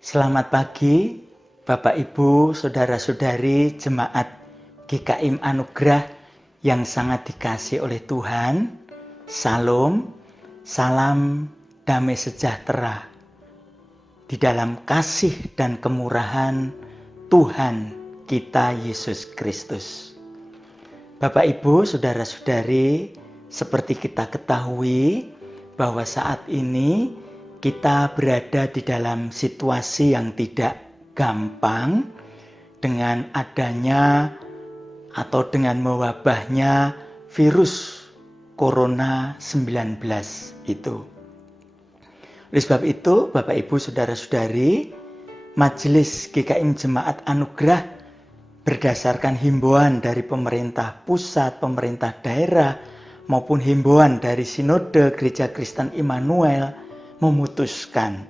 Selamat pagi, Bapak Ibu, Saudara-saudari Jemaat GKIM Anugerah yang sangat dikasihi oleh Tuhan. Salam, salam damai sejahtera di dalam kasih dan kemurahan Tuhan kita Yesus Kristus. Bapak Ibu, Saudara-saudari, seperti kita ketahui bahwa saat ini kita berada di dalam situasi yang tidak gampang dengan adanya atau dengan mewabahnya virus Corona 19 itu. Oleh sebab itu, Bapak Ibu Saudara-saudari, Majelis GKIM Jemaat Anugerah berdasarkan himbauan dari pemerintah pusat, pemerintah daerah, maupun himbauan dari Sinode Gereja Kristen Immanuel memutuskan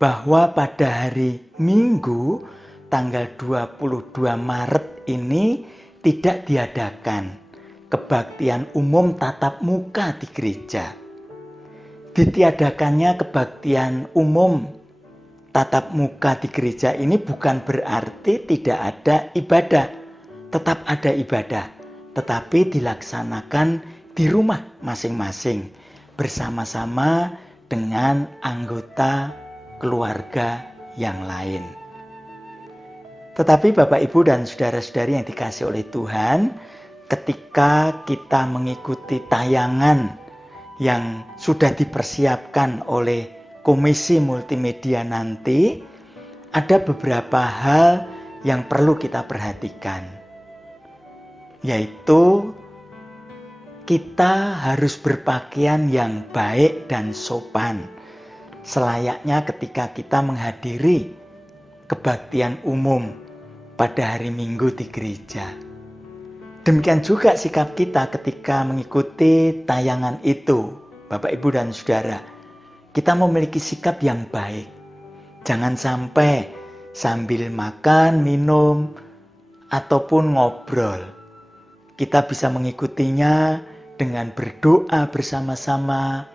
bahwa pada hari Minggu tanggal 22 Maret ini tidak diadakan kebaktian umum tatap muka di gereja. Ditiadakannya kebaktian umum tatap muka di gereja ini bukan berarti tidak ada ibadah. Tetap ada ibadah, tetapi dilaksanakan di rumah masing-masing bersama-sama dengan anggota keluarga yang lain. Tetapi Bapak Ibu dan saudara-saudari yang dikasihi oleh Tuhan, ketika kita mengikuti tayangan yang sudah dipersiapkan oleh Komisi Multimedia nanti, ada beberapa hal yang perlu kita perhatikan, yaitu kita harus berpakaian yang baik dan sopan, selayaknya ketika kita menghadiri kebaktian umum pada hari Minggu di gereja. Demikian juga sikap kita ketika mengikuti tayangan itu, Bapak, Ibu, dan Saudara. Kita memiliki sikap yang baik. Jangan sampai sambil makan, minum, ataupun ngobrol, kita bisa mengikutinya dengan berdoa bersama-sama,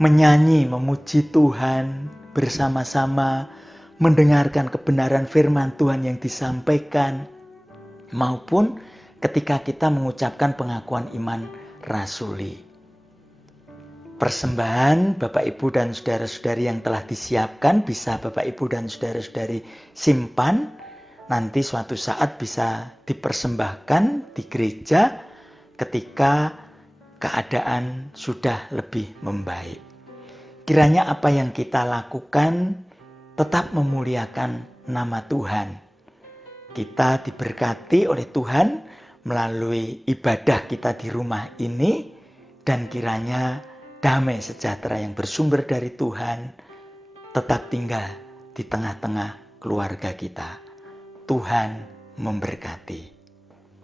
menyanyi, memuji Tuhan bersama-sama, mendengarkan kebenaran firman Tuhan yang disampaikan, maupun ketika kita mengucapkan pengakuan iman rasuli. Persembahan Bapak Ibu dan saudara-saudari yang telah disiapkan bisa Bapak Ibu dan saudara-saudari simpan, nanti suatu saat bisa dipersembahkan di gereja ketika keadaan sudah lebih membaik. Kiranya apa yang kita lakukan tetap memuliakan nama Tuhan. Kita diberkati oleh Tuhan melalui ibadah kita di rumah ini, dan kiranya damai sejahtera yang bersumber dari Tuhan tetap tinggal di tengah-tengah keluarga kita. Tuhan memberkati.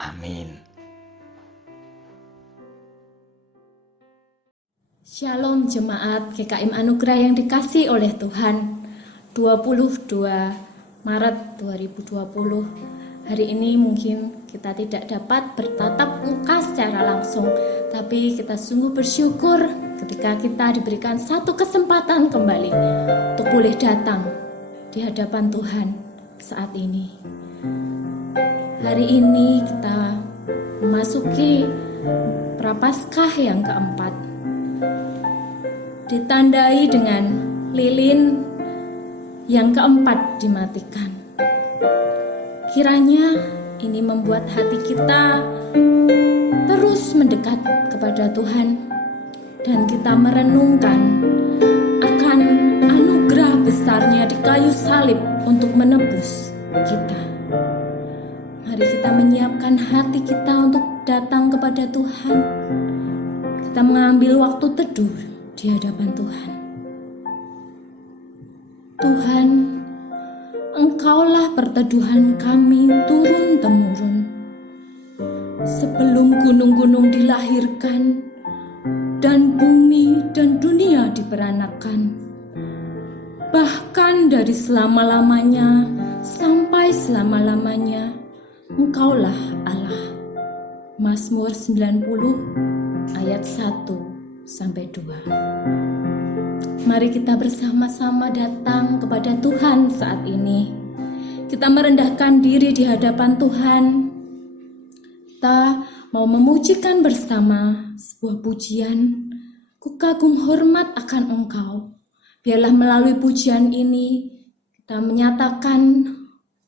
Amin. Shalom Jemaat GKIM Anugerah yang dikasihi oleh Tuhan. 22 Maret 2020. Hari ini mungkin kita tidak dapat bertatap muka secara langsung, tapi kita sungguh bersyukur ketika kita diberikan satu kesempatan kembali untuk boleh datang di hadapan Tuhan saat ini. Hari ini kita memasuki Prapaskah yang keempat, ditandai dengan lilin yang keempat dimatikan. Kiranya ini membuat hati kita terus mendekat kepada Tuhan, dan kita merenungkan akan anugerah besarnya di kayu salib untuk menebus kita. Mari kita menyiapkan hati kita untuk datang kepada Tuhan. Kita mengambil waktu teduh di hadapan Tuhan. Tuhan, Engkaulah perteduhan kami turun-temurun. Sebelum gunung-gunung dilahirkan dan bumi dan dunia diperanakan, bahkan dari selama-lamanya sampai selama-lamanya, Engkaulah Allah. Mazmur 90 ayat 1-2. Mari kita bersama-sama datang kepada Tuhan saat ini. Kita merendahkan diri di hadapan Tuhan. Kita mau memujikan bersama sebuah pujian. Ku kagum hormat akan Engkau. Biarlah melalui pujian ini kita menyatakan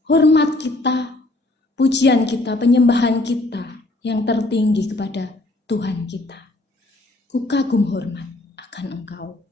hormat kita, pujian kita, penyembahan kita yang tertinggi kepada Tuhan kita. Ku kagum hormat akan Engkau.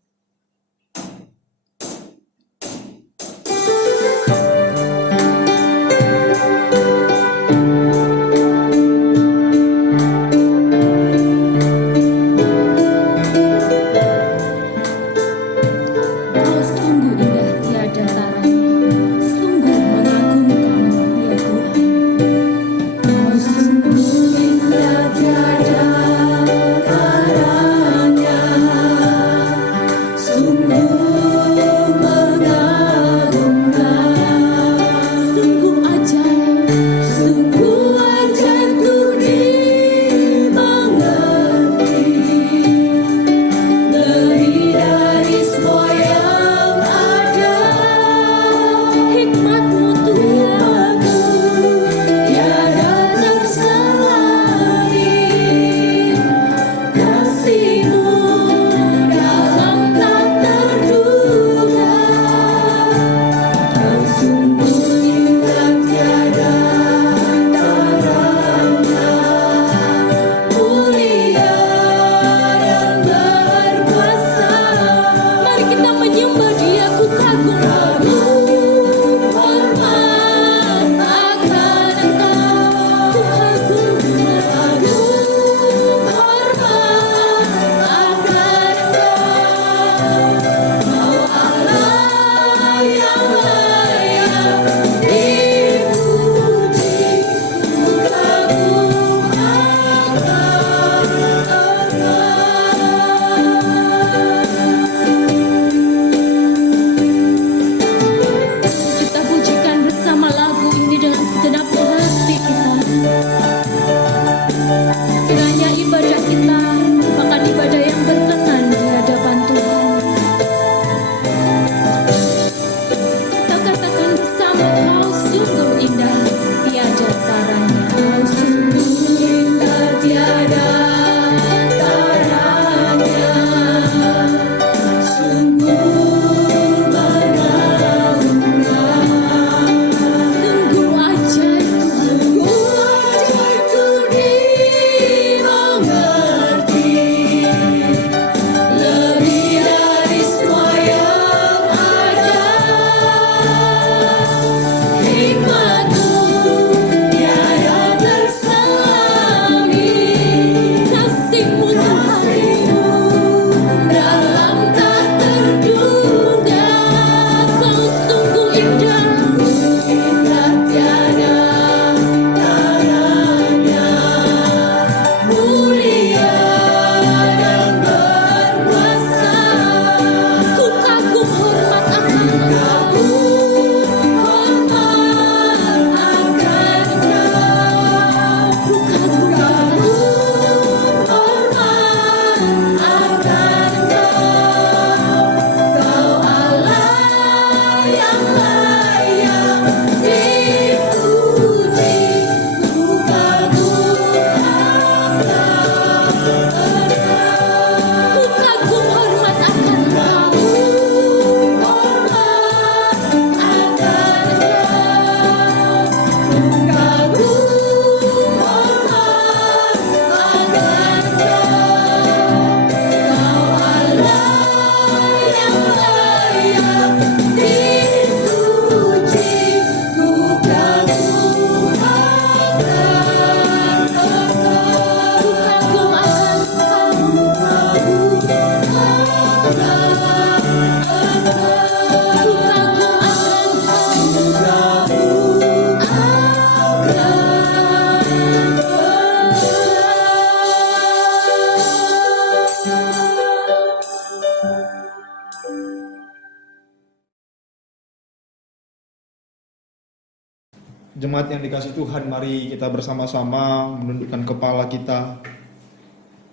Jemaat yang dikasih Tuhan, mari kita bersama-sama menundukkan kepala kita.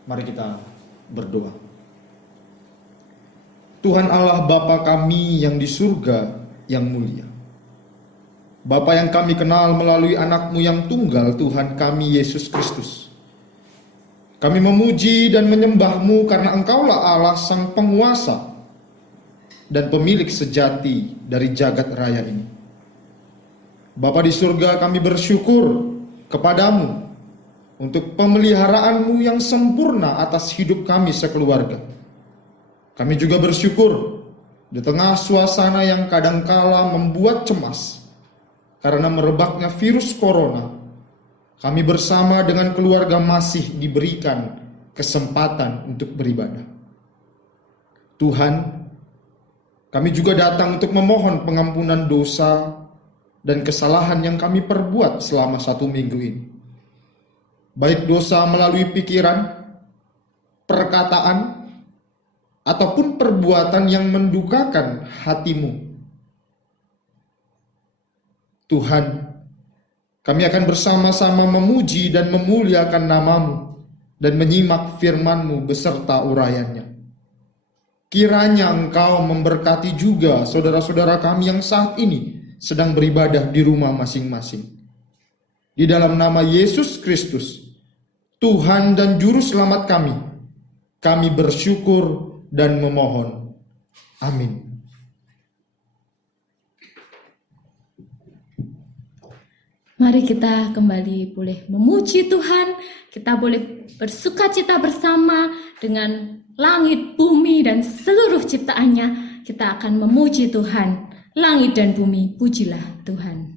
Mari kita berdoa. Tuhan Allah Bapa kami yang di surga yang mulia. Bapa yang kami kenal melalui anak-Mu yang tunggal, Tuhan kami Yesus Kristus. Kami memuji dan menyembah-Mu karena Engkaulah Allah sang penguasa dan pemilik sejati dari jagat raya ini. Bapa di surga, kami bersyukur kepadamu untuk pemeliharaan-Mu yang sempurna atas hidup kami sekeluarga. Kami juga bersyukur di tengah suasana yang kadangkala membuat cemas karena merebaknya virus corona. Kami bersama dengan keluarga masih diberikan kesempatan untuk beribadah. Tuhan, kami juga datang untuk memohon pengampunan dosa dan kesalahan yang kami perbuat selama 1 minggu ini. Baik dosa melalui pikiran, perkataan, ataupun perbuatan yang mendukakan hati-Mu. Tuhan, kami akan bersama-sama memuji dan memuliakan nama-Mu dan menyimak firman-Mu beserta uraiannya. Kiranya Engkau memberkati juga saudara-saudara kami yang saat ini sedang beribadah di rumah masing-masing. Di dalam nama Yesus Kristus, Tuhan dan Juru Selamat kami bersyukur dan memohon. Amin. Mari kita kembali boleh memuji Tuhan, kita boleh bersukacita bersama dengan langit, bumi, dan seluruh ciptaannya. Kita akan memuji Tuhan. Langit dan bumi, pujilah Tuhan.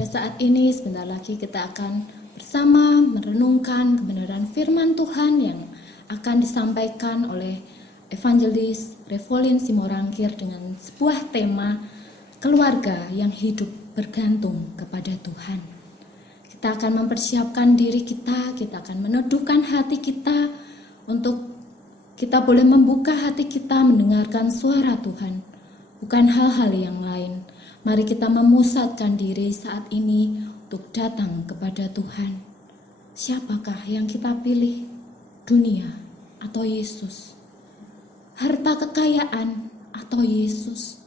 Pada saat ini sebentar lagi kita akan bersama merenungkan kebenaran firman Tuhan yang akan disampaikan oleh Evangelis Revolin Simorangkir dengan sebuah tema keluarga yang hidup bergantung kepada Tuhan. Kita akan mempersiapkan diri kita akan meneduhkan hati kita untuk kita boleh membuka hati kita mendengarkan suara Tuhan, bukan hal-hal yang lain. Mari kita memusatkan diri saat ini untuk datang kepada Tuhan. Siapakah yang kita pilih? Dunia atau Yesus? Harta kekayaan atau Yesus?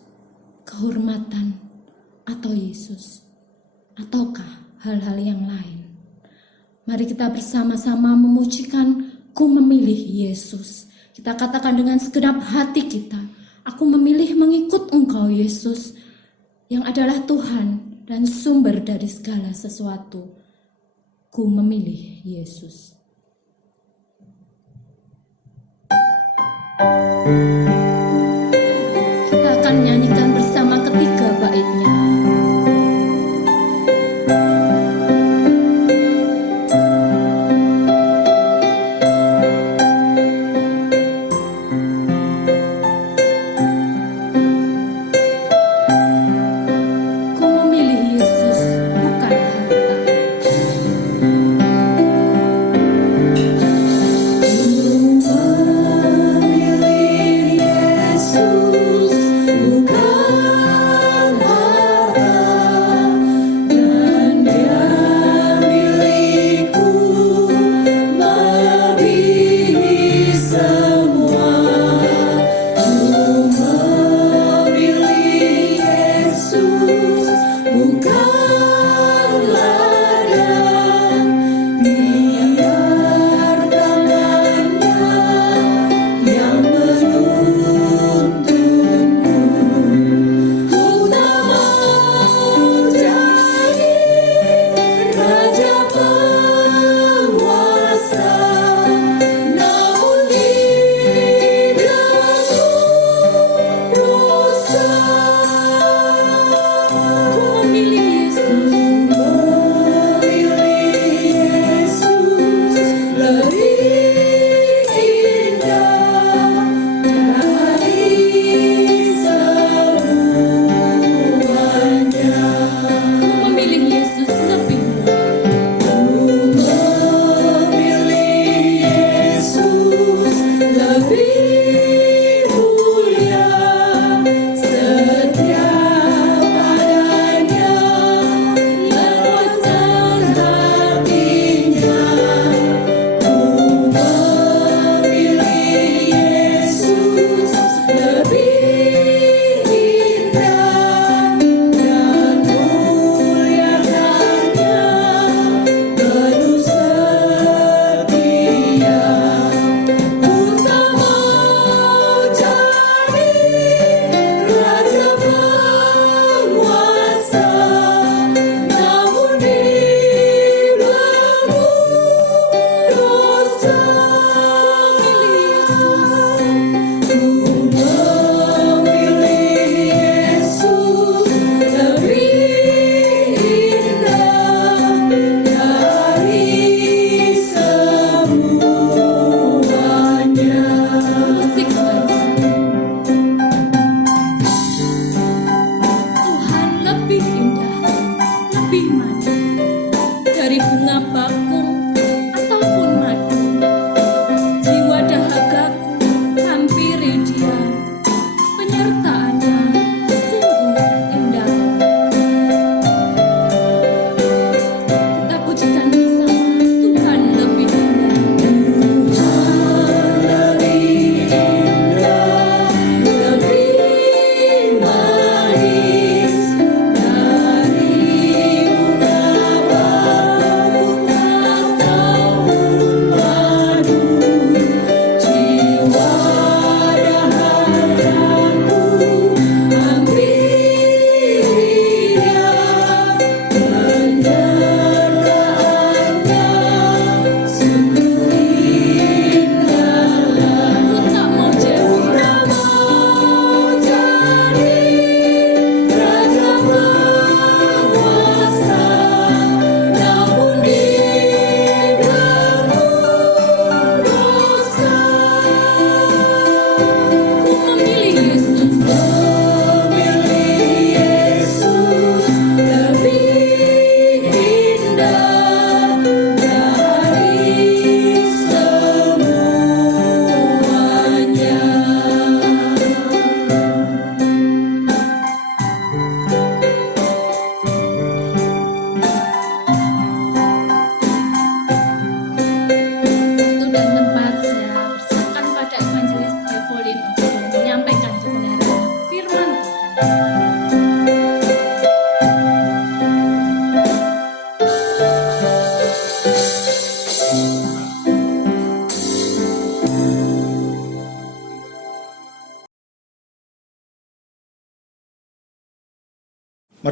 Kehormatan atau Yesus? Ataukah hal-hal yang lain? Mari kita bersama-sama memujikan, ku memilih Yesus. Kita katakan dengan segenap hati kita, aku memilih mengikut Engkau Yesus, yang adalah Tuhan dan sumber dari segala sesuatu. Ku memilih Yesus. Kita akan nyanyikan bersama ketiga baitnya. Memilih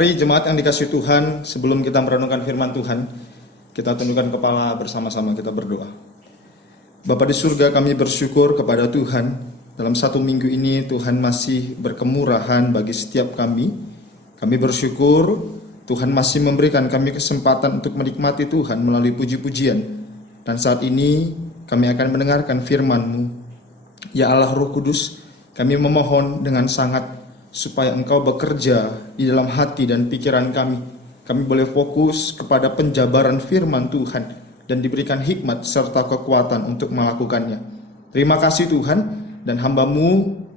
Mari jemaat yang dikasihi Tuhan, sebelum kita merenungkan firman Tuhan, kita tundukkan kepala bersama-sama, kita berdoa. Bapa di surga, kami bersyukur kepada Tuhan. Dalam satu minggu ini Tuhan masih berkemurahan bagi setiap kami. Kami bersyukur Tuhan masih memberikan kami kesempatan untuk menikmati Tuhan melalui puji-pujian. Dan saat ini kami akan mendengarkan firman-Mu. Ya Allah Roh Kudus, kami memohon dengan sangat supaya Engkau bekerja di dalam hati dan pikiran kami. Kami boleh fokus kepada penjabaran firman Tuhan dan diberikan hikmat serta kekuatan untuk melakukannya. Terima kasih Tuhan, dan hamba-Mu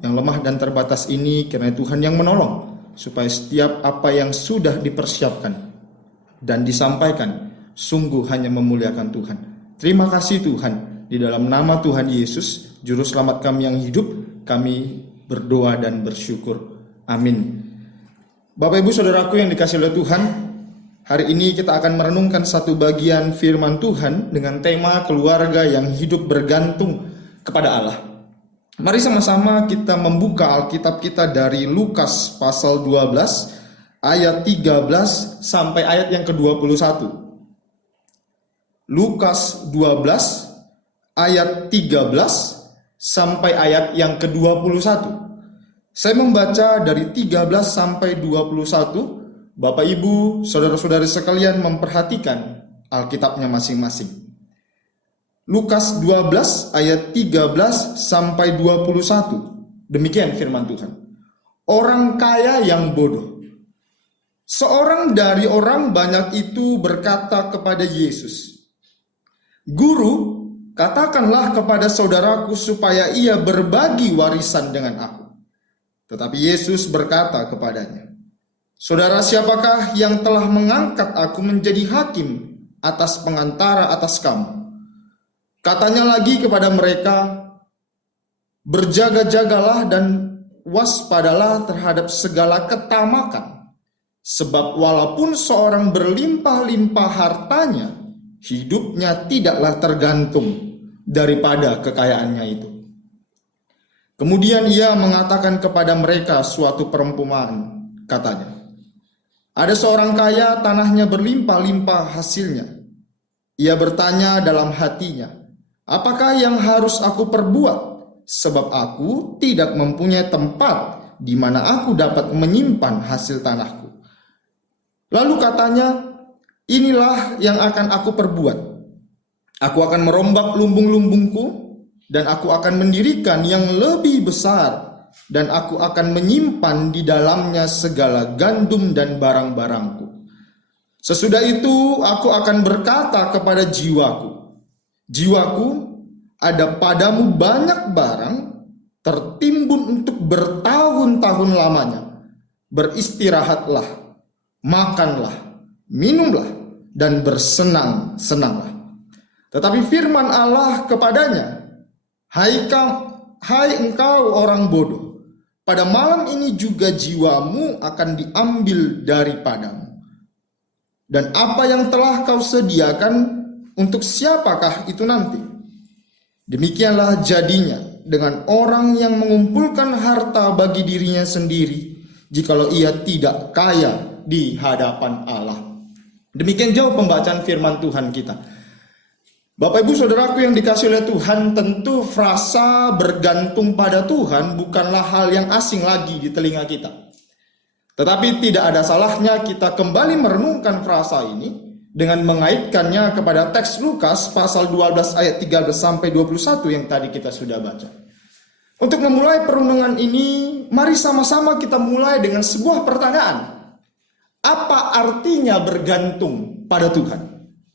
yang lemah dan terbatas ini, kiranya Tuhan yang menolong supaya setiap apa yang sudah dipersiapkan dan disampaikan sungguh hanya memuliakan Tuhan. Terima kasih Tuhan, di dalam nama Tuhan Yesus, Juru Selamat kami yang hidup, kami berdoa dan bersyukur. Amin. Bapak Ibu Saudaraku yang dikasihi oleh Tuhan, hari ini kita akan merenungkan satu bagian firman Tuhan dengan tema keluarga yang hidup bergantung kepada Allah. Mari sama-sama kita membuka Alkitab kita dari Lukas pasal 12 ayat 13 sampai ayat yang ke-21. Lukas 12 ayat 13 sampai ayat yang ke-21. Saya membaca dari 13 sampai 21. Bapak Ibu, saudara-saudari sekalian memperhatikan Alkitabnya masing-masing. Lukas 12 ayat 13 sampai 21. Demikian firman Tuhan. Orang kaya yang bodoh. Seorang dari orang banyak itu berkata kepada Yesus, "Guru, katakanlah kepada saudaraku supaya ia berbagi warisan dengan aku." Tetapi Yesus berkata kepadanya, "Saudara siapakah yang telah mengangkat aku menjadi hakim atas pengantara atas kamu?" Katanya lagi kepada mereka, "Berjaga-jagalah dan waspadalah terhadap segala ketamakan. Sebab walaupun seorang berlimpah-limpah hartanya, hidupnya tidaklah tergantung daripada kekayaannya itu." Kemudian ia mengatakan kepada mereka suatu perumpamaan, katanya, "Ada seorang kaya, tanahnya berlimpah-limpah hasilnya. Ia bertanya dalam hatinya, 'Apakah yang harus aku perbuat? Sebab aku tidak mempunyai tempat di mana aku dapat menyimpan hasil tanahku.' Lalu katanya, 'Inilah yang akan aku perbuat. Aku akan merombak lumbung-lumbungku, dan aku akan mendirikan yang lebih besar, dan aku akan menyimpan di dalamnya segala gandum dan barang-barangku. Sesudah itu aku akan berkata kepada jiwaku, jiwaku, ada padamu banyak barang tertimbun untuk bertahun-tahun lamanya. Beristirahatlah, makanlah, minumlah, dan bersenang-senanglah.' Tetapi firman Allah kepadanya, 'Hai engkau orang bodoh, pada malam ini juga jiwamu akan diambil daripadamu. Dan apa yang telah kau sediakan, untuk siapakah itu nanti?' Demikianlah jadinya dengan orang yang mengumpulkan harta bagi dirinya sendiri, jikalau ia tidak kaya di hadapan Allah." Demikian jauh pembacaan firman Tuhan kita. Bapak Ibu Saudaraku yang dikasihi oleh Tuhan, tentu frasa bergantung pada Tuhan bukanlah hal yang asing lagi di telinga kita. Tetapi tidak ada salahnya kita kembali merenungkan frasa ini dengan mengaitkannya kepada teks Lukas pasal 12 ayat 13 sampai 21 yang tadi kita sudah baca. Untuk memulai perenungan ini, mari sama-sama kita mulai dengan sebuah pertanyaan. Apa artinya bergantung pada Tuhan?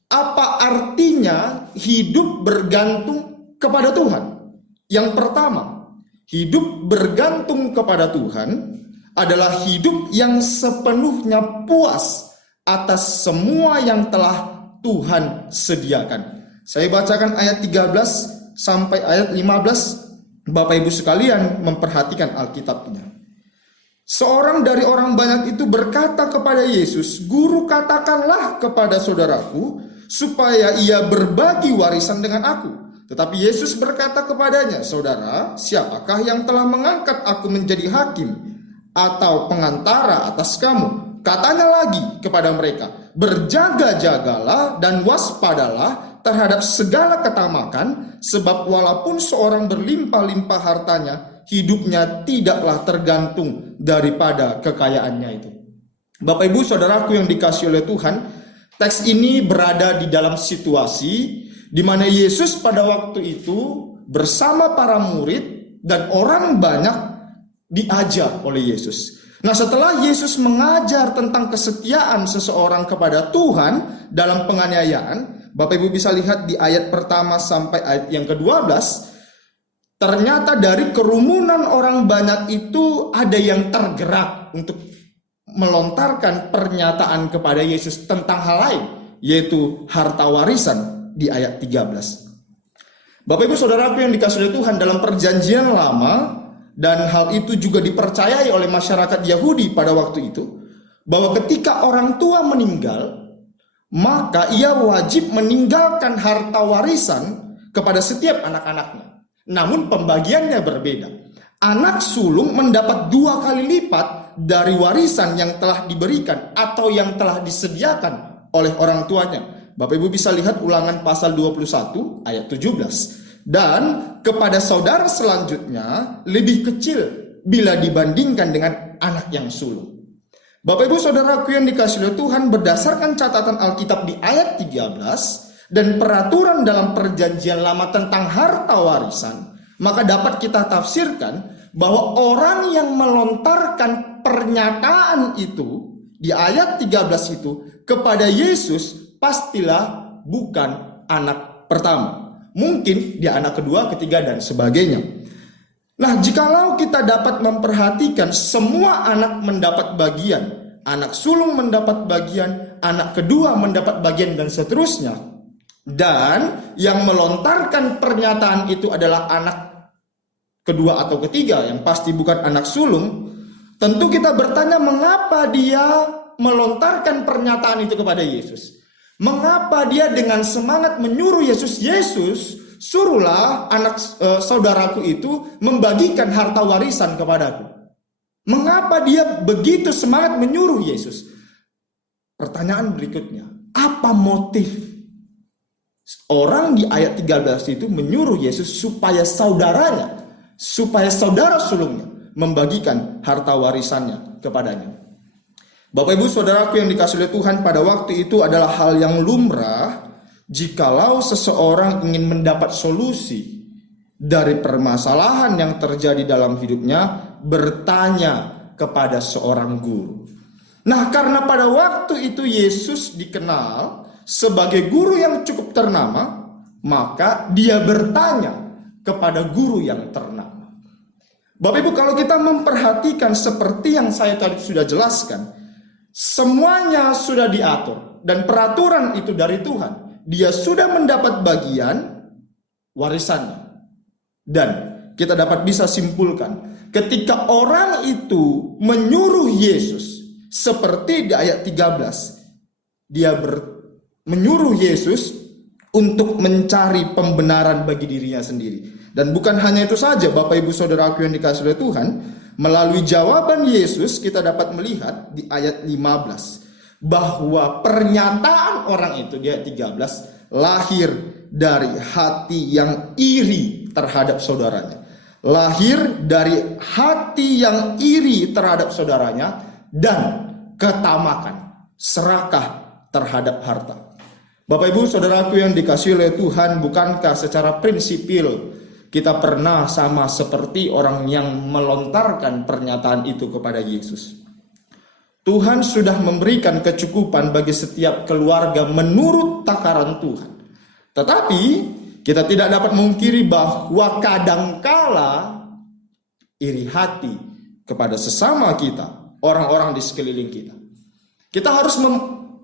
Apa artinya hidup bergantung kepada Tuhan? Yang pertama, hidup bergantung kepada Tuhan adalah hidup yang sepenuhnya puas atas semua yang telah Tuhan sediakan. Saya bacakan ayat 13 sampai ayat 15. Bapak Ibu sekalian memperhatikan Alkitabnya. Seorang dari orang banyak itu berkata kepada Yesus, "Guru, katakanlah kepada saudaraku supaya ia berbagi warisan dengan aku." Tetapi Yesus berkata kepadanya, "Saudara, siapakah yang telah mengangkat aku menjadi hakim atau pengantara atas kamu?" katanya lagi kepada mereka, berjaga-jagalah dan waspadalah terhadap segala ketamakan, sebab walaupun seorang berlimpah-limpah hartanya, hidupnya tidaklah tergantung daripada kekayaannya itu. Bapak Ibu Saudaraku yang dikasihi oleh Tuhan, teks ini berada di dalam situasi di mana Yesus pada waktu itu bersama para murid dan orang banyak diajar oleh Yesus. Nah, setelah Yesus mengajar tentang kesetiaan seseorang kepada Tuhan dalam penganiayaan, Bapak Ibu bisa lihat di ayat pertama sampai ayat yang ke-12, ternyata dari kerumunan orang banyak itu ada yang tergerak untuk melontarkan pernyataan kepada Yesus tentang hal lain, yaitu harta warisan di ayat 13. Bapak Ibu Saudaraku yang dikasihi oleh Tuhan, dalam perjanjian lama, dan hal itu juga dipercayai oleh masyarakat Yahudi pada waktu itu, bahwa ketika orang tua meninggal, maka ia wajib meninggalkan harta warisan kepada setiap anak-anaknya. Namun pembagiannya berbeda. Anak sulung mendapat 2 kali lipat dari warisan yang telah diberikan atau yang telah disediakan oleh orang tuanya. Bapak Ibu bisa lihat Ulangan pasal 21 ayat 17. Dan kepada saudara selanjutnya lebih kecil bila dibandingkan dengan anak yang sulung. Bapak Ibu Saudaraku yang dikasihi oleh Tuhan, berdasarkan catatan Alkitab di ayat 13 dan peraturan dalam perjanjian lama tentang harta warisan, maka dapat kita tafsirkan bahwa orang yang melontarkan pernyataan itu di ayat 13 itu kepada Yesus pastilah bukan anak pertama. Mungkin dia anak kedua, ketiga, dan sebagainya. Nah, jikalau kita dapat memperhatikan semua anak mendapat bagian, anak sulung mendapat bagian, anak kedua mendapat bagian, dan seterusnya. Dan yang melontarkan pernyataan itu adalah anak kedua atau ketiga, yang pasti bukan anak sulung. Tentu kita bertanya, mengapa dia melontarkan pernyataan itu kepada Yesus? Mengapa dia dengan semangat menyuruh Yesus, suruhlah anak saudaraku itu membagikan harta warisan kepadaku. Mengapa dia begitu semangat menyuruh Yesus? Pertanyaan berikutnya, apa motif orang di ayat 13 itu menyuruh Yesus supaya saudaranya, supaya saudara sulungnya membagikan harta warisannya kepadanya? Bapak Ibu Saudaraku yang dikasihi oleh Tuhan, pada waktu itu adalah hal yang lumrah jikalau seseorang ingin mendapat solusi dari permasalahan yang terjadi dalam hidupnya, bertanya kepada seorang guru. Nah, karena pada waktu itu Yesus dikenal sebagai guru yang cukup ternama, maka dia bertanya kepada guru yang ternama. Bapak Ibu, kalau kita memperhatikan seperti yang saya tadi sudah jelaskan, semuanya sudah diatur dan peraturan itu dari Tuhan. Dia sudah mendapat bagian warisannya. Dan kita dapat bisa simpulkan, ketika orang itu menyuruh Yesus seperti di ayat 13, dia menyuruh Yesus untuk mencari pembenaran bagi dirinya sendiri. Dan bukan hanya itu saja, Bapak Ibu Saudaraku yang dikasihi oleh Tuhan, melalui jawaban Yesus kita dapat melihat di ayat 15 bahwa pernyataan orang itu di ayat 13 lahir dari hati yang iri terhadap saudaranya. Lahir dari hati yang iri terhadap saudaranya dan ketamakan, serakah terhadap harta. Bapak Ibu Saudaraku yang dikasihi oleh Tuhan, bukankah secara prinsipil kita pernah sama seperti orang yang melontarkan pernyataan itu kepada Yesus? Tuhan sudah memberikan kecukupan bagi setiap keluarga menurut takaran Tuhan. Tetapi kita tidak dapat mengkiri bahwa kadangkala iri hati kepada sesama kita, orang-orang di sekeliling kita. Kita harus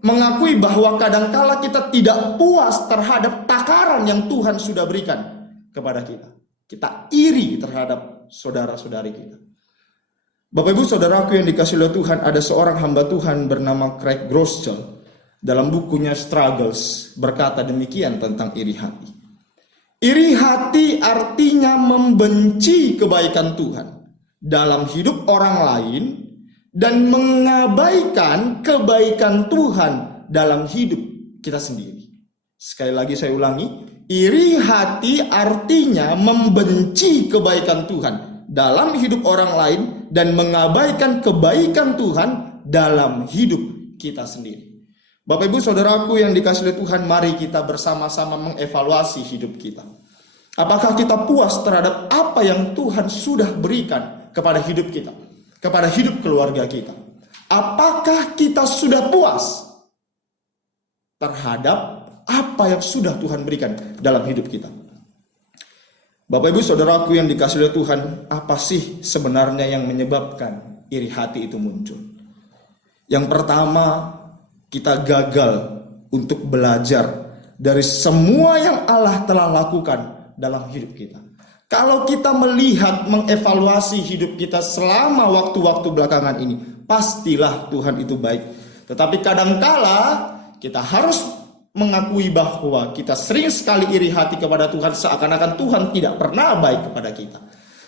mengakui bahwa kadangkala kita tidak puas terhadap takaran yang Tuhan sudah berikan kepada kita. Kita iri terhadap saudara-saudari kita. Bapak Ibu Saudaraku yang dikasihi oleh Tuhan, ada seorang hamba Tuhan bernama Craig Groeschel dalam bukunya Struggles berkata demikian tentang iri hati. Iri hati artinya membenci kebaikan Tuhan dalam hidup orang lain dan mengabaikan kebaikan Tuhan dalam hidup kita sendiri. Sekali lagi saya ulangi, iri hati artinya membenci kebaikan Tuhan dalam hidup orang lain dan mengabaikan kebaikan Tuhan dalam hidup kita sendiri. Bapak Ibu Saudaraku yang dikasihi oleh Tuhan, mari kita bersama-sama mengevaluasi hidup kita. Apakah kita puas terhadap apa yang Tuhan sudah berikan kepada hidup kita, kepada hidup keluarga kita? Apakah kita sudah puas terhadap apa yang sudah Tuhan berikan dalam hidup kita? Bapak Ibu Saudaraku yang dikasihi oleh Tuhan, apa sih sebenarnya yang menyebabkan iri hati itu muncul? Yang pertama, kita gagal untuk belajar dari semua yang Allah telah lakukan dalam hidup kita. Kalau kita melihat, mengevaluasi hidup kita selama waktu-waktu belakangan ini, pastilah Tuhan itu baik. Tetapi kadangkala kita harus mengakui bahwa kita sering sekali iri hati kepada Tuhan, seakan-akan Tuhan tidak pernah baik kepada kita.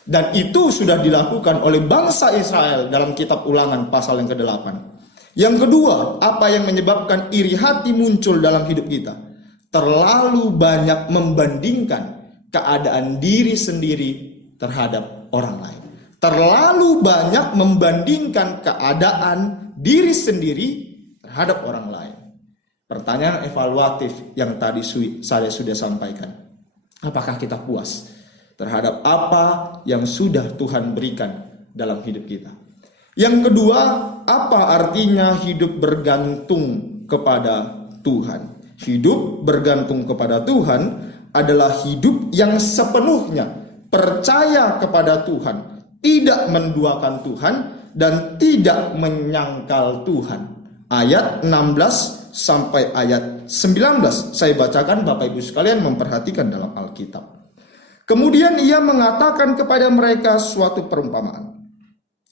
Dan itu sudah dilakukan oleh bangsa Israel dalam kitab Ulangan pasal yang ke-8. Yang kedua, apa yang menyebabkan iri hati muncul dalam hidup kita? Terlalu banyak membandingkan keadaan diri sendiri terhadap orang lain. Terlalu banyak membandingkan keadaan diri sendiri terhadap orang lain. Pertanyaan evaluatif yang tadi saya sudah sampaikan. Apakah kita puas terhadap apa yang sudah Tuhan berikan dalam hidup kita? Yang kedua, apa artinya hidup bergantung kepada Tuhan? Hidup bergantung kepada Tuhan adalah hidup yang sepenuhnya percaya kepada Tuhan, tidak menduakan Tuhan, dan tidak menyangkal Tuhan. Ayat 16 sampai ayat 19. Saya bacakan, Bapak Ibu sekalian memperhatikan dalam Alkitab. Kemudian ia mengatakan kepada mereka suatu perumpamaan.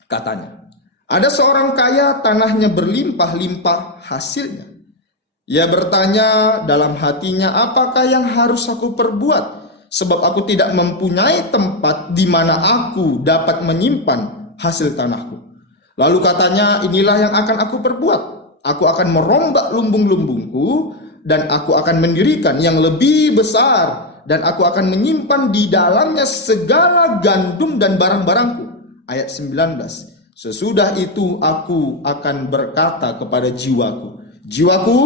Katanya, ada seorang kaya, tanahnya berlimpah-limpah hasilnya. Ia bertanya dalam hatinya, apakah yang harus aku perbuat? Sebab aku tidak mempunyai tempat di mana aku dapat menyimpan hasil tanahku. Lalu katanya, inilah yang akan aku perbuat. Aku akan merombak lumbung-lumbungku dan aku akan mendirikan yang lebih besar. Dan aku akan menyimpan di dalamnya segala gandum dan barang-barangku. Ayat 19. Sesudah itu aku akan berkata kepada jiwaku, jiwaku,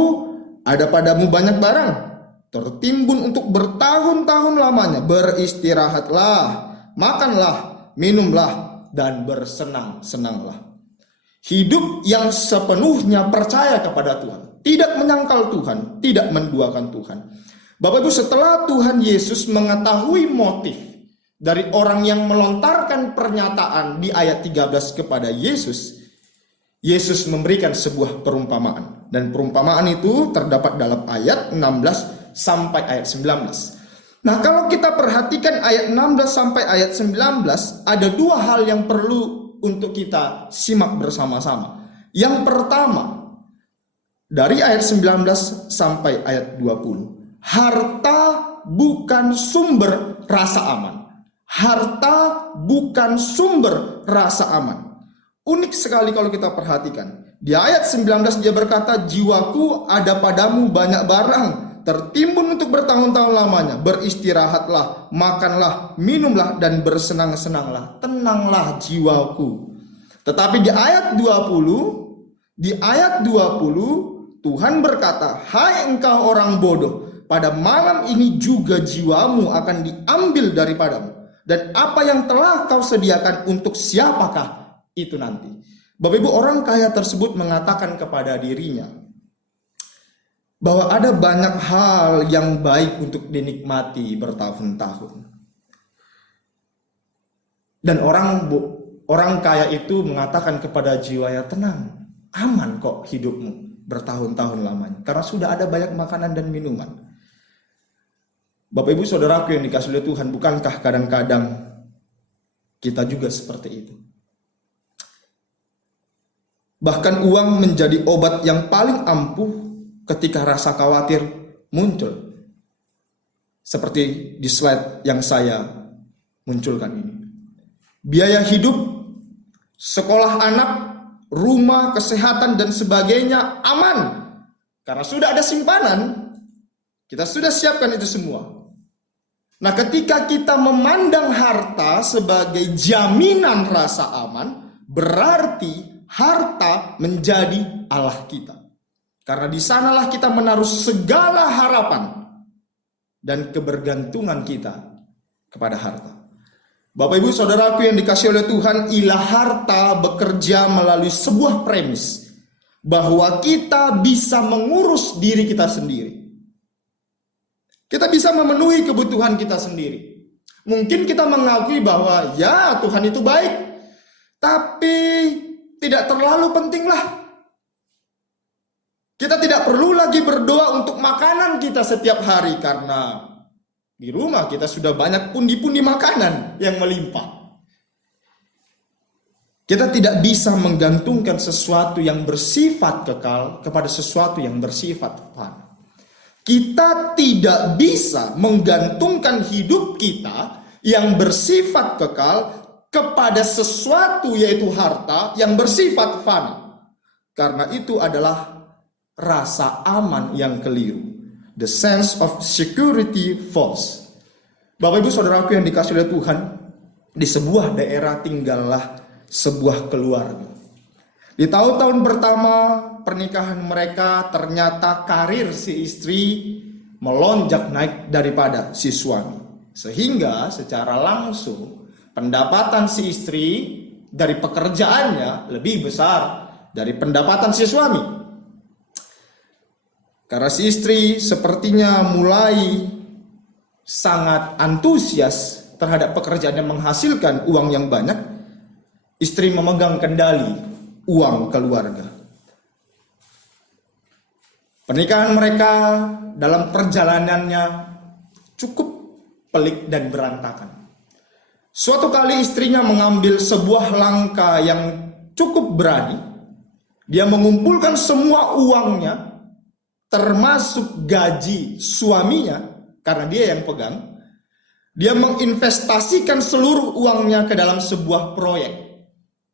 ada padamu banyak barang, tertimbun untuk bertahun-tahun lamanya. Beristirahatlah, makanlah, minumlah, dan bersenang-senanglah. Hidup yang sepenuhnya percaya kepada Tuhan, tidak menyangkal Tuhan, tidak menduakan Tuhan. Bapak Ibu, setelah Tuhan Yesus mengetahui motif dari orang yang melontarkan pernyataan di ayat 13 kepada Yesus, Yesus memberikan sebuah perumpamaan. Dan perumpamaan itu terdapat dalam ayat 16 sampai ayat 19. Nah, kalau kita perhatikan ayat 16 sampai ayat 19, ada dua hal yang perlu untuk kita simak bersama-sama. Yang pertama, dari ayat 19 sampai ayat 20. Harta bukan sumber rasa aman. Harta bukan sumber rasa aman. Unik sekali kalau kita perhatikan. Di ayat 19 dia berkata, jiwaku ada padamu banyak barang, tertimbun untuk bertahun-tahun lamanya. Beristirahatlah, makanlah, minumlah, dan bersenang-senanglah. Tenanglah jiwaku. Tetapi di ayat 20, Tuhan berkata, hai engkau orang bodoh, pada malam ini juga jiwamu akan diambil daripadamu. Dan apa yang telah kau sediakan untuk siapakah itu nanti? Bapak Ibu, orang kaya tersebut mengatakan kepada dirinya bahwa ada banyak hal yang baik untuk dinikmati bertahun-tahun. Dan orang kaya itu mengatakan kepada jiwanya, tenang, aman kok hidupmu bertahun-tahun lamanya. Karena sudah ada banyak makanan dan minuman. Bapak Ibu Saudaraku yang dikasihi oleh Tuhan, bukankah kadang-kadang kita juga seperti itu? Bahkan uang menjadi obat yang paling ampuh ketika rasa khawatir muncul. Seperti di slide yang saya munculkan ini. Biaya hidup, sekolah anak, rumah, kesehatan, dan sebagainya aman. Karena sudah ada simpanan, kita sudah siapkan itu semua. Nah, ketika kita memandang harta sebagai jaminan rasa aman, berarti harta menjadi Allah kita. Karena di sanalah kita menaruh segala harapan dan kebergantungan kita kepada harta. Bapak Ibu Saudaraku yang dikasihi oleh Tuhan, ilah harta bekerja melalui sebuah premis bahwa kita bisa mengurus diri kita sendiri. Kita bisa memenuhi kebutuhan kita sendiri. Mungkin kita mengakui bahwa ya Tuhan itu baik, tapi tidak terlalu pentinglah. Kita tidak perlu lagi berdoa untuk makanan kita setiap hari karena di rumah kita sudah banyak pundi-pundi makanan yang melimpah. Kita tidak bisa menggantungkan sesuatu yang bersifat kekal kepada sesuatu yang bersifat fana. Kita tidak bisa menggantungkan hidup kita yang bersifat kekal kepada sesuatu yaitu harta yang bersifat fana. Karena itu adalah rasa aman yang keliru. The sense of security false. Bapak Ibu Saudaraku yang dikasihi oleh Tuhan, di sebuah daerah tinggallah sebuah keluarga. Di tahun-tahun pertama pernikahan mereka, ternyata karir si istri melonjak naik daripada si suami. Sehingga secara langsung pendapatan si istri dari pekerjaannya lebih besar dari pendapatan si suami. Karena si istri sepertinya mulai sangat antusias terhadap pekerjaan yang menghasilkan uang yang banyak, istri memegang kendali uang keluarga. Pernikahan mereka dalam perjalanannya cukup pelik dan berantakan. Suatu kali istrinya mengambil sebuah langkah yang cukup berani. Dia mengumpulkan semua uangnya, termasuk gaji suaminya, karena dia yang pegang. Dia menginvestasikan seluruh uangnya ke dalam sebuah proyek.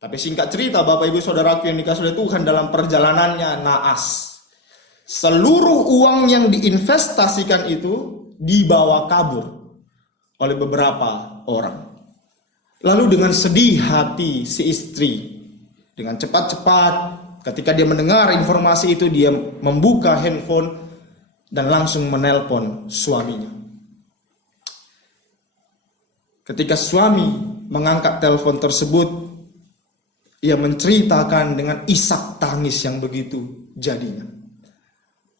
Tapi singkat cerita Bapak Ibu Saudaraku yang dikasihi oleh Tuhan, dalam perjalanannya naas. Seluruh uang yang diinvestasikan itu dibawa kabur oleh beberapa orang. Lalu dengan sedih hati si istri, dengan cepat-cepat ketika dia mendengar informasi itu, dia membuka handphone dan langsung menelpon suaminya. Ketika suami mengangkat telepon tersebut, ia menceritakan dengan isak tangis yang begitu jadinya.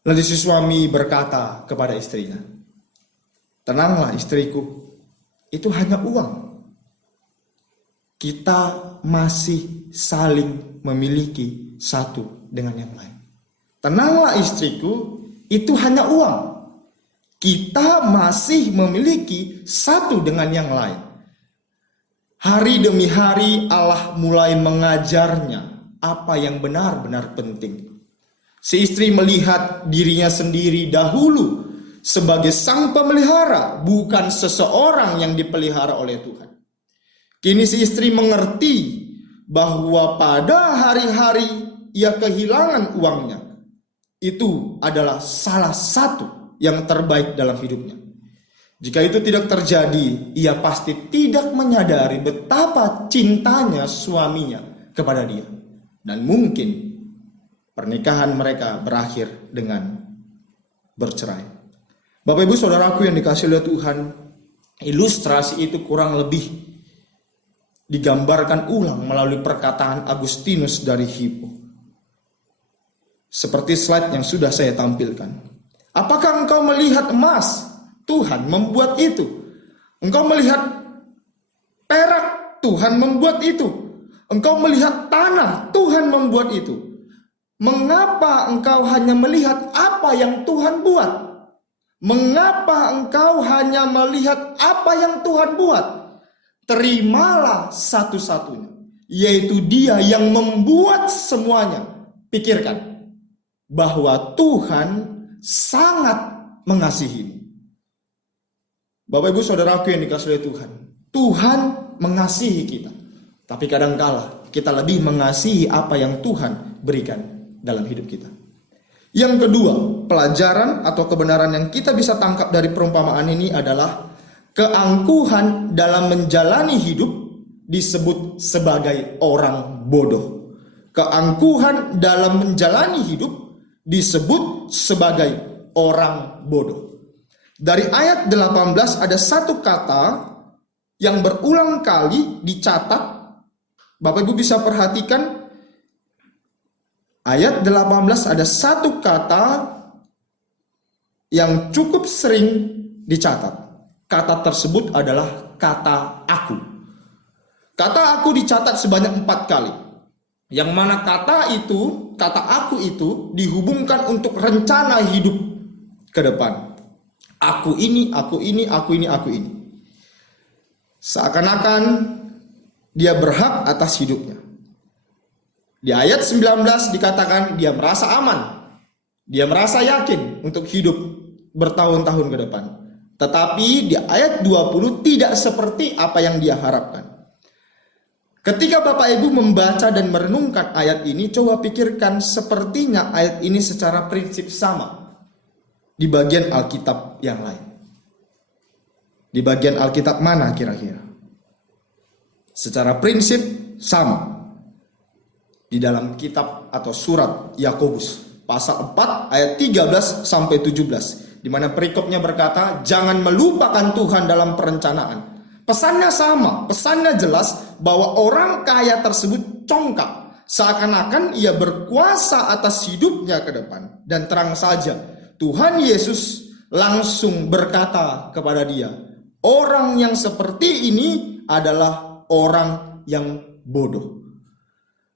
Lalu si suami berkata kepada istrinya, "Tenanglah istriku, itu hanya uang. Kita masih saling memiliki satu dengan yang lain. Tenanglah istriku, itu hanya uang. Kita masih memiliki satu dengan yang lain." Hari demi hari Allah mulai mengajarnya apa yang benar-benar penting. Si istri melihat dirinya sendiri dahulu sebagai sang pemelihara, bukan seseorang yang dipelihara oleh Tuhan. Kini si istri mengerti bahwa pada hari-hari ia kehilangan uangnya, itu adalah salah satu yang terbaik dalam hidupnya. Jika itu tidak terjadi, ia pasti tidak menyadari betapa cintanya suaminya kepada dia. Dan mungkin pernikahan mereka berakhir dengan bercerai. Bapak Ibu Saudaraku yang dikasihi oleh Tuhan, ilustrasi itu kurang lebih digambarkan ulang melalui perkataan Agustinus dari Hippo. Seperti slide yang sudah saya tampilkan. Apakah engkau melihat emas? Tuhan membuat itu. Engkau melihat perak, Tuhan membuat itu. Engkau melihat tanah, Tuhan membuat itu. Mengapa engkau hanya melihat apa yang Tuhan buat? Mengapa engkau hanya melihat apa yang Tuhan buat? Terimalah satu-satunya, yaitu Dia yang membuat semuanya. Pikirkan bahwa Tuhan sangat mengasihimu. Bapak Ibu Saudaraku yang dikasihi oleh Tuhan, Tuhan mengasihi kita. Tapi kadangkala kita lebih mengasihi apa yang Tuhan berikan dalam hidup kita. Yang kedua, pelajaran atau kebenaran yang kita bisa tangkap dari perumpamaan ini adalah keangkuhan dalam menjalani hidup disebut sebagai orang bodoh. Keangkuhan dalam menjalani hidup disebut sebagai orang bodoh. Dari ayat 18 ada satu kata yang berulang kali dicatat. Bapak Ibu bisa perhatikan ayat 18 ada satu kata yang cukup sering dicatat. Kata tersebut adalah kata aku. Kata aku dicatat sebanyak 4 kali. Yang mana kata aku itu dihubungkan untuk rencana hidup ke depan. Aku ini, aku ini, aku ini, aku ini. Seakan-akan dia berhak atas hidupnya. Di ayat 19 dikatakan dia merasa aman. Dia merasa yakin untuk hidup bertahun-tahun ke depan. Tetapi di ayat 20 tidak seperti apa yang dia harapkan. Ketika Bapak Ibu membaca dan merenungkan ayat ini, coba pikirkan sepertinya ayat ini secara prinsip sama di bagian Alkitab yang lain. Di bagian Alkitab mana kira-kira? Secara prinsip sama. Di dalam kitab atau surat Yakobus pasal 4 ayat 13 sampai 17, di mana perikopnya berkata, jangan melupakan Tuhan dalam perencanaan. Pesannya sama, pesannya jelas bahwa orang kaya tersebut congkak, seakan-akan ia berkuasa atas hidupnya ke depan. Dan terang saja, Tuhan Yesus langsung berkata kepada dia, orang yang seperti ini adalah orang yang bodoh.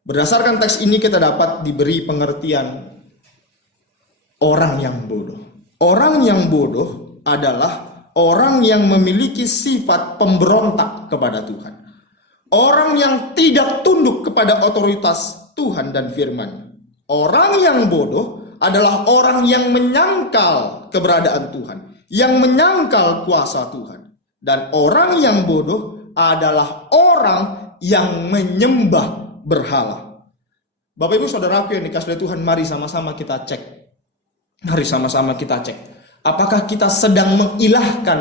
Berdasarkan teks ini kita dapat diberi pengertian orang yang bodoh. Orang yang bodoh adalah orang yang memiliki sifat pemberontak kepada Tuhan. Orang yang tidak tunduk kepada otoritas Tuhan dan firman. Orang yang bodoh adalah orang yang menyangkal keberadaan Tuhan, yang menyangkal kuasa Tuhan. Dan orang yang bodoh adalah orang yang menyembah berhala. Bapak Ibu Saudaraku yang dikasihi oleh Tuhan, mari sama-sama kita cek. Mari sama-sama kita cek. Apakah kita sedang mengilahkan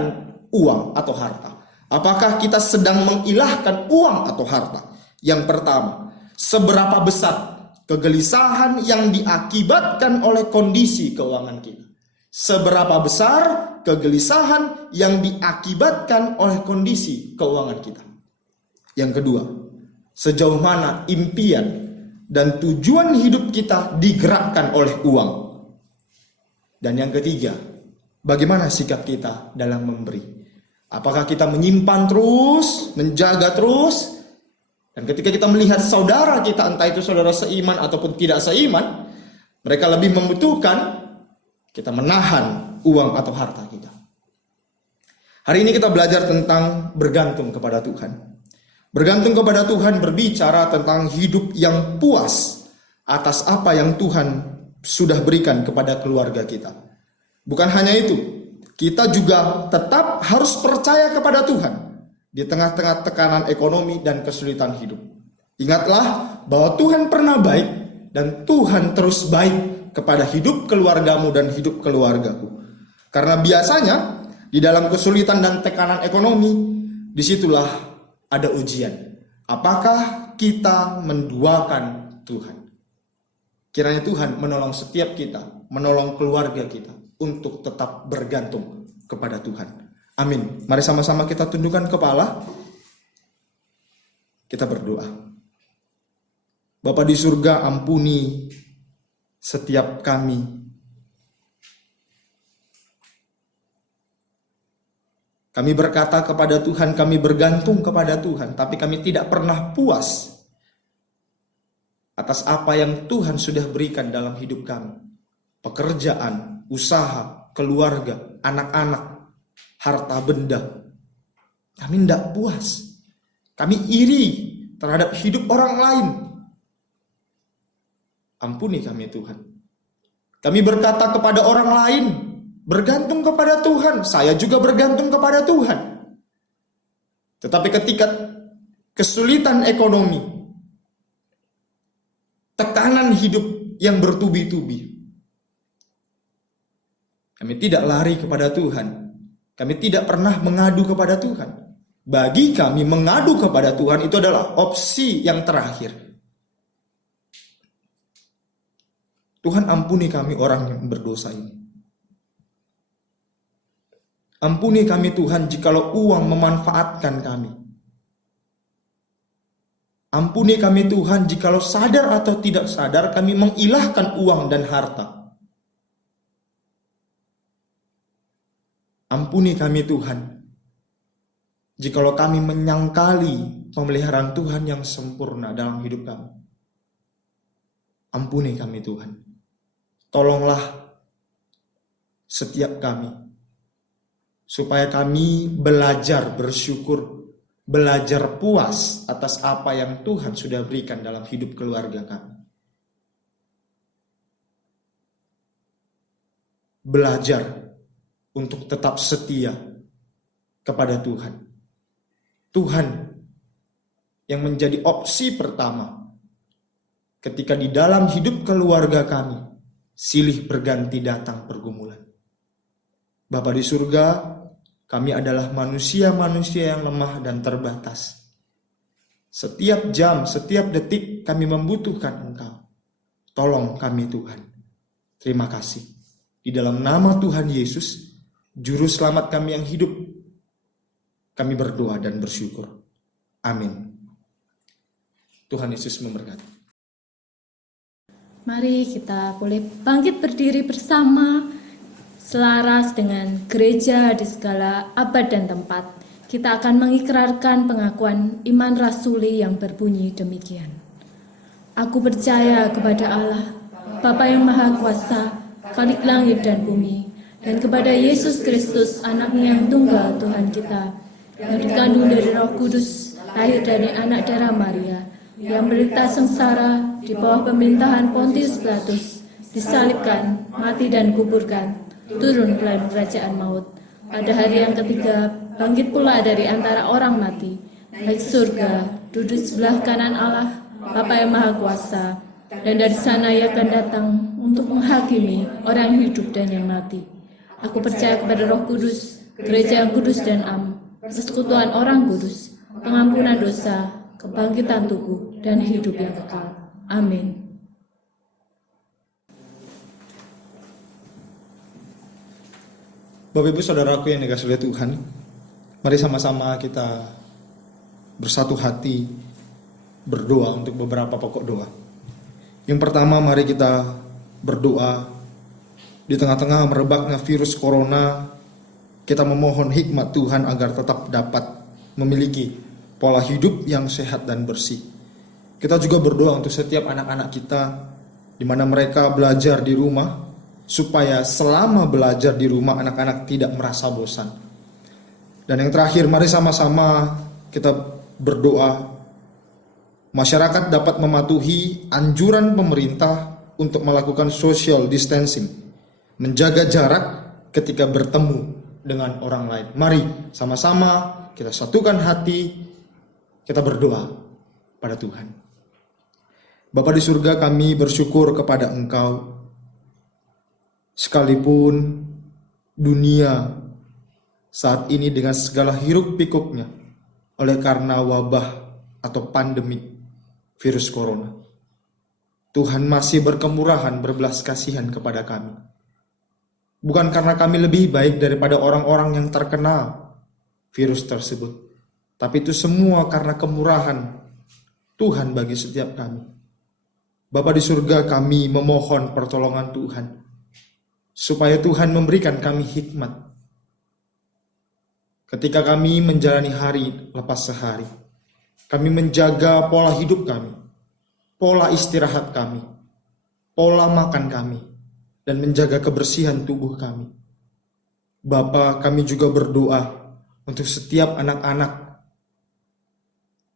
uang atau harta? Apakah kita sedang mengilahkan uang atau harta? Yang pertama, seberapa besar kegelisahan yang diakibatkan oleh kondisi keuangan kita? Seberapa besar kegelisahan yang diakibatkan oleh kondisi keuangan kita? Yang kedua, sejauh mana impian dan tujuan hidup kita digerakkan oleh uang? Dan yang ketiga, bagaimana sikap kita dalam memberi? Apakah kita menyimpan terus, menjaga terus? Dan ketika kita melihat saudara kita, entah itu saudara seiman ataupun tidak seiman, mereka lebih membutuhkan, kita menahan uang atau harta kita. Hari ini kita belajar tentang bergantung kepada Tuhan. Bergantung kepada Tuhan berbicara tentang hidup yang puas atas apa yang Tuhan sudah berikan kepada keluarga kita. Bukan hanya itu, kita juga tetap harus percaya kepada Tuhan di tengah-tengah tekanan ekonomi dan kesulitan hidup. Ingatlah bahwa Tuhan pernah baik dan Tuhan terus baik kepada hidup keluargamu dan hidup keluargaku. Karena biasanya di dalam kesulitan dan tekanan ekonomi, disitulah ada ujian. Apakah kita menduakan Tuhan? Kiranya Tuhan menolong setiap kita, menolong keluarga kita untuk tetap bergantung kepada Tuhan. Amin. Mari sama-sama kita tundukkan kepala. Kita berdoa. Bapa di surga, ampuni setiap kami. Kami berkata kepada Tuhan, kami bergantung kepada Tuhan, tapi kami tidak pernah puas atas apa yang Tuhan sudah berikan dalam hidup kami. Pekerjaan, usaha, keluarga, anak-anak, harta benda. Kami tidak puas. Kami iri terhadap hidup orang lain. Ampuni kami Tuhan. Kami berkata kepada orang lain, bergantung kepada Tuhan. Saya juga bergantung kepada Tuhan. Tetapi ketika kesulitan ekonomi, tekanan hidup yang bertubi-tubi. Kami tidak lari kepada Tuhan. Kami tidak pernah mengadu kepada Tuhan. Bagi kami, mengadu kepada Tuhan itu adalah opsi yang terakhir. Tuhan, ampuni kami orang yang berdosa ini. Ampuni kami Tuhan jikalau uang memanfaatkan kami. Ampuni kami Tuhan jikalau sadar atau tidak sadar kami mengilahkan uang dan harta. Ampuni kami Tuhan jikalau kami menyangkali pemeliharaan Tuhan yang sempurna dalam hidup kami. Ampuni kami Tuhan. Tolonglah setiap kami supaya kami belajar bersyukur, belajar puas atas apa yang Tuhan sudah berikan dalam hidup keluarga kami. Belajar untuk tetap setia kepada Tuhan. Tuhan yang menjadi opsi pertama ketika di dalam hidup keluarga kami silih berganti datang pergumulan. Bapa di surga, kami adalah manusia-manusia yang lemah dan terbatas. Setiap jam, setiap detik kami membutuhkan Engkau. Tolong kami Tuhan. Terima kasih. Di dalam nama Tuhan Yesus, Juru Selamat kami yang hidup, kami berdoa dan bersyukur. Amin. Tuhan Yesus memberkati. Mari kita boleh bangkit berdiri bersama, selaras dengan gereja di segala abad dan tempat. Kita akan mengikrarkan pengakuan iman rasuli yang berbunyi demikian. Aku percaya kepada Allah, Bapa yang Maha Kuasa, Khalik langit dan bumi, dan kepada Yesus Kristus, Anaknya yang tunggal Tuhan kita, yang dikandung dari Roh Kudus, lahir dari anak darah Maria, yang menderita sengsara di bawah pemerintahan Pontius Pilatus, disalibkan, mati dan kuburkan, turun ke dalam kerajaan maut. Pada hari yang ketiga, bangkit pula dari antara orang mati, naik surga, duduk sebelah kanan Allah, Bapa yang Maha Kuasa, dan dari sana Ia akan datang untuk menghakimi orang yang hidup dan yang mati. Aku percaya kepada Roh Kudus, gereja yang kudus dan am, persekutuan orang kudus, pengampunan dosa, kebangkitan tubuh, dan hidup yang kekal. Amin. Bapak Ibu Saudaraku yang dikasihi oleh Tuhan, mari sama-sama kita bersatu hati berdoa untuk beberapa pokok doa. Yang pertama, mari kita berdoa di tengah-tengah merebaknya virus corona. Kita memohon hikmat Tuhan agar tetap dapat memiliki pola hidup yang sehat dan bersih. Kita juga berdoa untuk setiap anak-anak kita di mana mereka belajar di rumah, supaya selama belajar di rumah anak-anak tidak merasa bosan. Dan yang terakhir, mari sama-sama kita berdoa masyarakat dapat mematuhi anjuran pemerintah untuk melakukan social distancing, menjaga jarak ketika bertemu dengan orang lain. Mari sama-sama kita satukan hati, kita berdoa pada Tuhan. Bapa di surga, kami bersyukur kepada Engkau. Sekalipun dunia saat ini dengan segala hiruk pikuknya oleh karena wabah atau pandemi virus corona, Tuhan masih berkemurahan, berbelas kasihan kepada kami. Bukan karena kami lebih baik daripada orang-orang yang terkena virus tersebut, tapi itu semua karena kemurahan Tuhan bagi setiap kami. Bapa di surga, kami memohon pertolongan Tuhan, supaya Tuhan memberikan kami hikmat ketika kami menjalani hari lepas sehari. Kami menjaga pola hidup kami, pola istirahat kami, pola makan kami, dan menjaga kebersihan tubuh kami. Bapa, kami juga berdoa untuk setiap anak-anak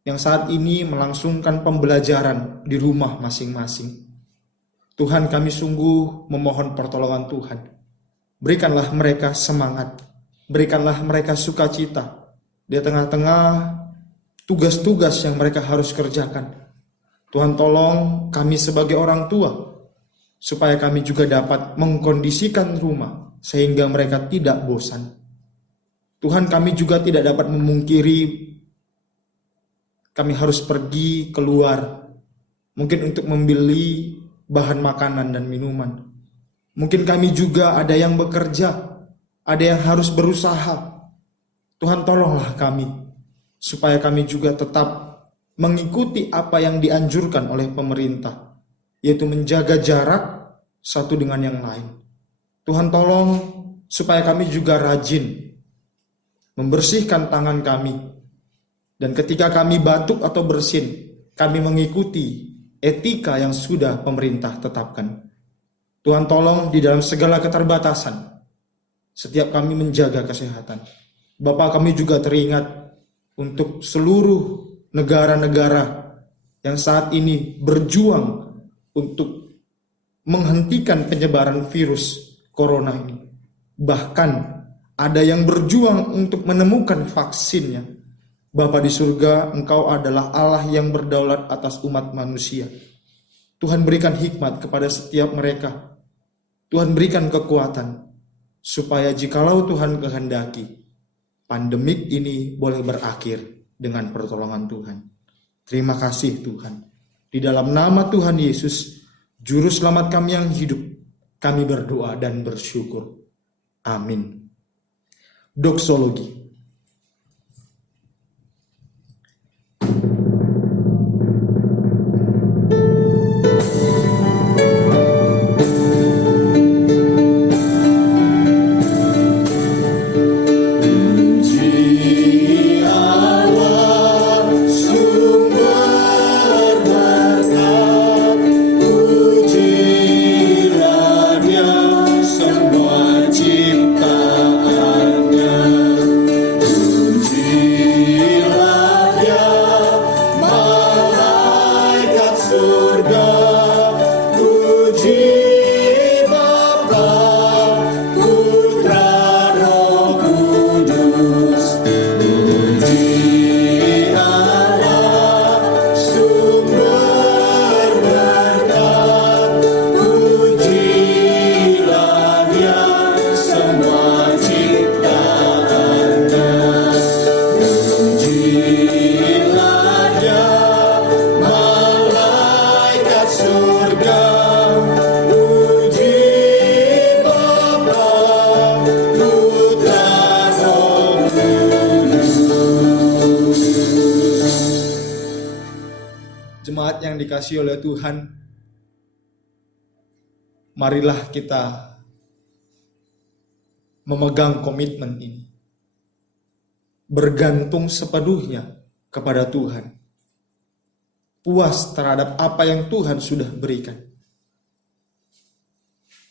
yang saat ini melangsungkan pembelajaran di rumah masing-masing. Tuhan, kami sungguh memohon pertolongan Tuhan. Berikanlah mereka semangat, berikanlah mereka sukacita di tengah-tengah tugas-tugas yang mereka harus kerjakan. Tuhan tolong kami sebagai orang tua, supaya kami juga dapat mengkondisikan rumah sehingga mereka tidak bosan. Tuhan, kami juga tidak dapat memungkiri kami harus pergi keluar, mungkin untuk membeli bahan makanan dan minuman. Mungkin kami juga ada yang bekerja, ada yang harus berusaha. Tuhan tolonglah kami, supaya kami juga tetap mengikuti apa yang dianjurkan oleh pemerintah, yaitu menjaga jarak satu dengan yang lain. Tuhan tolong supaya kami juga rajin membersihkan tangan kami, dan ketika kami batuk atau bersin, kami mengikuti etika yang sudah pemerintah tetapkan. Tuhan tolong di dalam segala keterbatasan, setiap kami menjaga kesehatan. Bapa, kami juga teringat untuk seluruh negara-negara yang saat ini berjuang untuk menghentikan penyebaran virus corona ini. Bahkan ada yang berjuang untuk menemukan vaksinnya. Bapa di surga, Engkau adalah Allah yang berdaulat atas umat manusia. Tuhan berikan hikmat kepada setiap mereka. Tuhan berikan kekuatan, supaya jikalau Tuhan kehendaki, pandemik ini boleh berakhir dengan pertolongan Tuhan. Terima kasih Tuhan. Di dalam nama Tuhan Yesus, Juru Selamat kami yang hidup, kami berdoa dan bersyukur. Amin. Doksologi. Jemaat yang dikasihi oleh Tuhan, marilah kita memegang komitmen ini, bergantung sepenuhnya kepada Tuhan, puas terhadap apa yang Tuhan sudah berikan,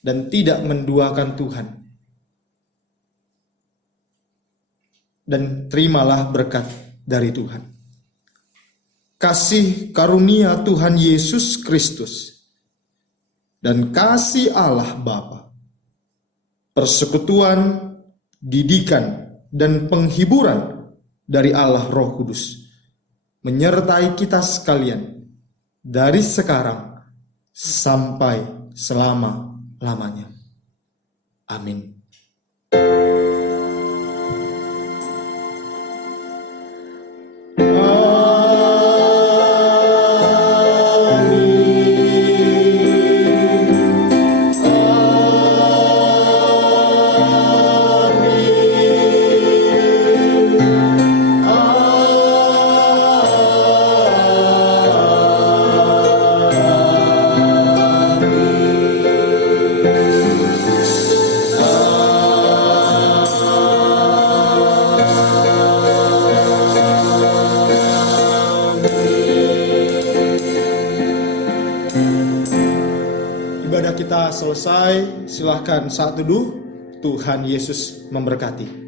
dan tidak menduakan Tuhan. Dan terimalah berkat dari Tuhan. Kasih karunia Tuhan Yesus Kristus dan kasih Allah Bapa, persekutuan, didikan, dan penghiburan dari Allah Roh Kudus menyertai kita sekalian dari sekarang sampai selama-lamanya. Amin. Ibadah kita selesai, silakan saat teduh. Tuhan Yesus memberkati.